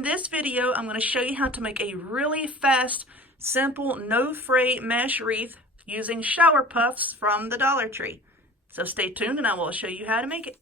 In this video, I'm going to show you how to make a really fast, simple, no fray mesh wreath using shower puffs from the Dollar Tree. So stay tuned and I will show you how to make it.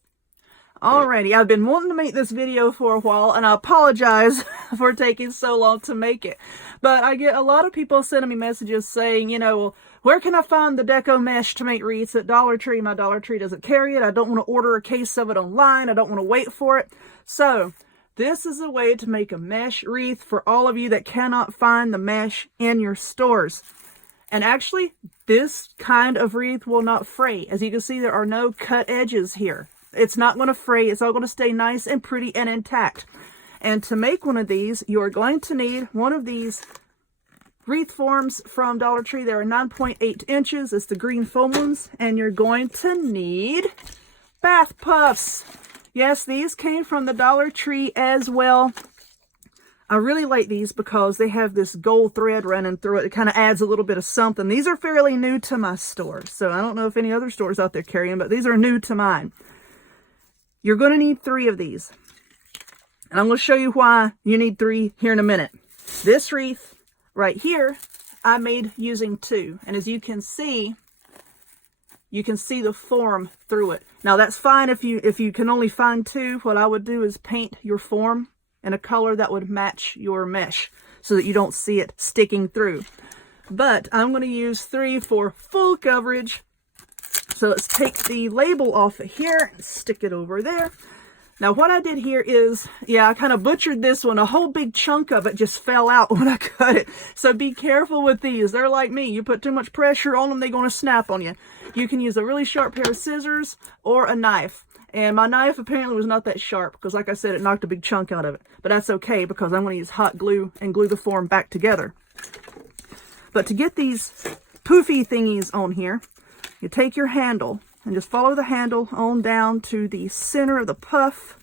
Alrighty, I've been wanting to make this video for a while and I apologize for taking so long to make it. But I get a lot of people sending me messages saying, well, where can I find the deco mesh to make wreaths at Dollar Tree? My Dollar Tree doesn't carry it. I don't want to order a case of it online. I don't want to wait for it. So this is a way to make a mesh wreath for all of you that cannot find the mesh in your stores. And actually, this kind of wreath will not fray. As you can see, there are no cut edges here. It's not going to fray. It's all going to stay nice and pretty and intact. And to make one of these, you're going to need one of these wreath forms from Dollar Tree. They are 9.8 inches. It's the green foam ones. And you're going to need bath puffs. Yes, these came from the Dollar Tree as well. I really like these because they have this gold thread running through it. It kind of adds a little bit of something. These are fairly new to my store. So I don't know if any other stores out there carry them, but these are new to mine. You're going to need 3 of these. And I'm going to show you why you need 3 here in a minute. This wreath right here, I made using 2. And as you can see the form through it. Now that's fine if you can only find 2. What I would do is paint your form in a color that would match your mesh so that you don't see it sticking through. But I'm going to use 3 for full coverage. So let's take the label off of here and stick it over there. Now what I did here is, I kind of butchered this one. A whole big chunk of it just fell out when I cut it. So be careful with these. They're like me. You put too much pressure on them, they're going to snap on you. You can use a really sharp pair of scissors or a knife. And my knife apparently was not that sharp because, like I said, it knocked a big chunk out of it. But that's okay because I'm going to use hot glue and glue the form back together. But to get these poofy thingies on here, you take your handle and just follow the handle on down to the center of the puff.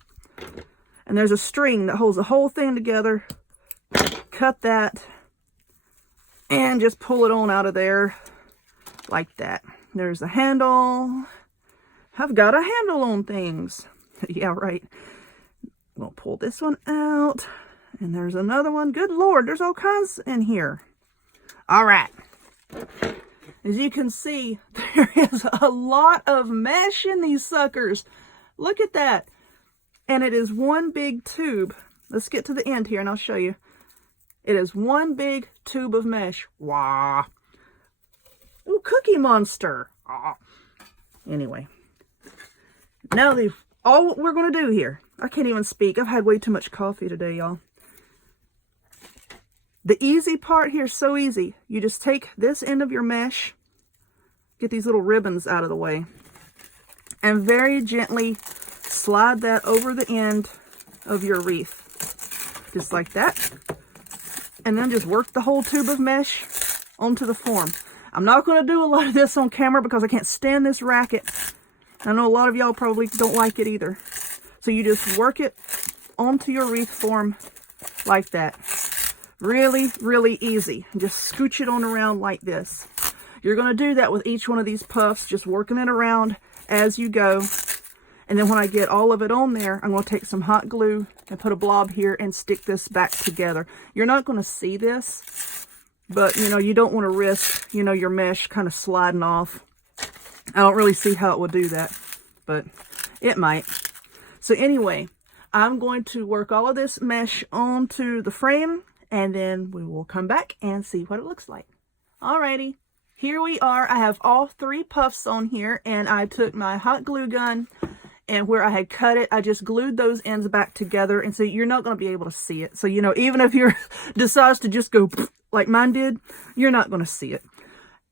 And there's a string that holds the whole thing together. Cut that and just pull it on out of there like that. There's the handle. I've got a handle on things. Yeah, right. We'll pull this one out. And there's another one. Good Lord, there's all kinds in here. All right. As you can see, there is a lot of mesh in these suckers. Look at that. And it is one big tube. Let's get to the end here and I'll show you. It is one big tube of mesh. Wow. Ooh, Cookie Monster. Ah. Anyway. Now all we're going to do here. I can't even speak. I've had way too much coffee today, y'all. The easy part here is so easy. You just take this end of your mesh, get these little ribbons out of the way, and very gently slide that over the end of your wreath. Just like that. And then just work the whole tube of mesh onto the form. I'm not going to do a lot of this on camera because I can't stand this racket. I know a lot of y'all probably don't like it either. So you just work it onto your wreath form like that. Really, really easy. Just scooch it on around like this. You're going to do that with each one of these puffs, just working it around as you go. And then when I get all of it on there, I'm going to take some hot glue and put a blob here and stick this back together. You're not going to see this, but you don't want to risk, your mesh kind of sliding off. I don't really see how it would do that, but it might. So anyway, I'm going to work all of this mesh onto the frame. And then we will come back and see what it looks like. Alrighty, here we are. I have all 3 puffs on here, and I took my hot glue gun, and where I had cut it, I just glued those ends back together, and so you're not going to be able to see it. So, even if you decides to just go like mine did, you're not going to see it.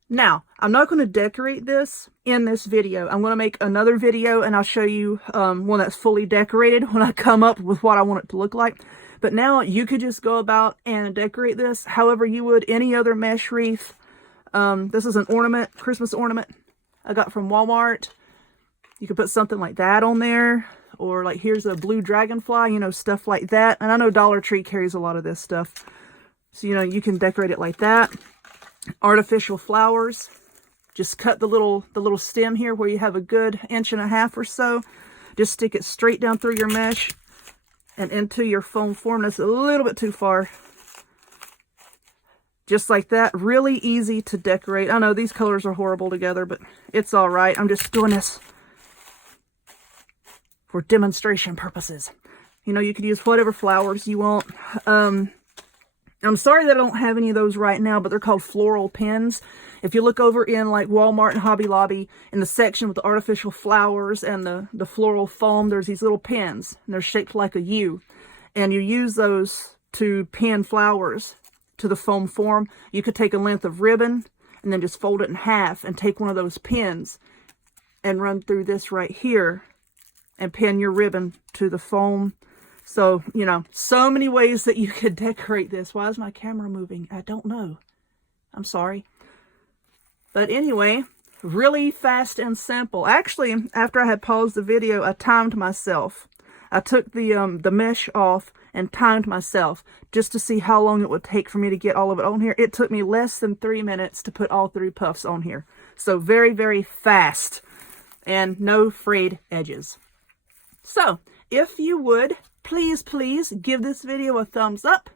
Now, I'm not going to decorate this in this video. I'm going to make another video, and I'll show you one that's fully decorated when I come up with what I want it to look like. But now you could just go about and decorate this however you would any other mesh wreath. This is an ornament, Christmas ornament I got from Walmart. You could put something like that on there. Or like here's a blue dragonfly, stuff like that. And I know Dollar Tree carries a lot of this stuff. So, you can decorate it like that. Artificial flowers. Just cut the little stem here where you have a good 1.5 inches or so. Just stick it straight down through your mesh. and into your foam form. That's a little bit too far. Just like that. Really easy to decorate. I know these colors are horrible together, but it's all right. I'm just doing this for demonstration purposes. You know, you could use whatever flowers you want. I'm sorry that I don't have any of those right now, but they're called floral pins. If you look over in like Walmart and Hobby Lobby, in the section with the artificial flowers and the floral foam, there's these little pins, and they're shaped like a U. And you use those to pin flowers to the foam form. You could take a length of ribbon and then just fold it in half and take one of those pins and run through this right here and pin your ribbon to the foam. So, you know, so many ways that you could decorate this. Why is my camera moving? I don't know. I'm sorry. But anyway, really fast and simple. Actually, after I had paused the video, I timed myself. I took the mesh off and timed myself just to see how long it would take for me to get all of it on here. It took me less than 3 minutes to put all 3 puffs on here. So very, very fast and no frayed edges. So, if you would, please give this video a thumbs up.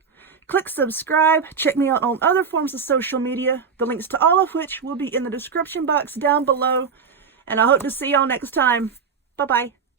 Click subscribe. Check me out on other forms of social media, the links to all of which will be in the description box down below. And I hope to see y'all next time. Bye-bye.